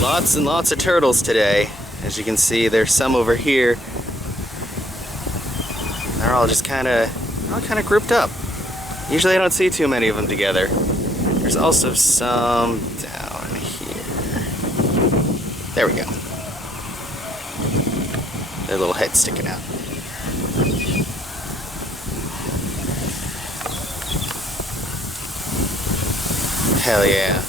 Lots and lots of turtles today. As you can see, there's some over here. They're all just kind of grouped up. Usually I don't see too many of them together. There's also some down here. There we go. Their little heads sticking out. Hell yeah.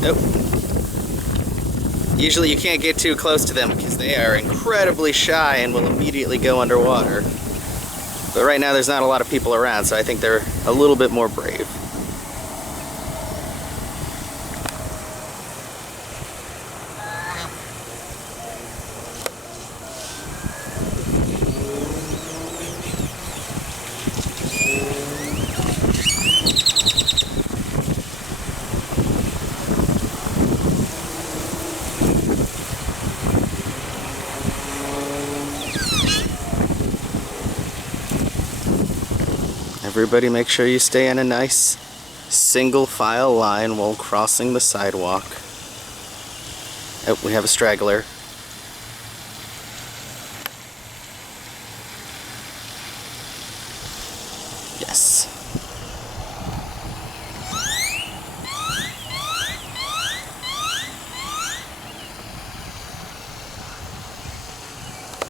Nope. Usually you can't get too close to them because they are incredibly shy and will immediately go underwater. But right now there's not a lot of people around, so I think they're a little bit more brave. Everybody make sure you stay in a nice single file line while crossing the sidewalk. Oh, we have a straggler.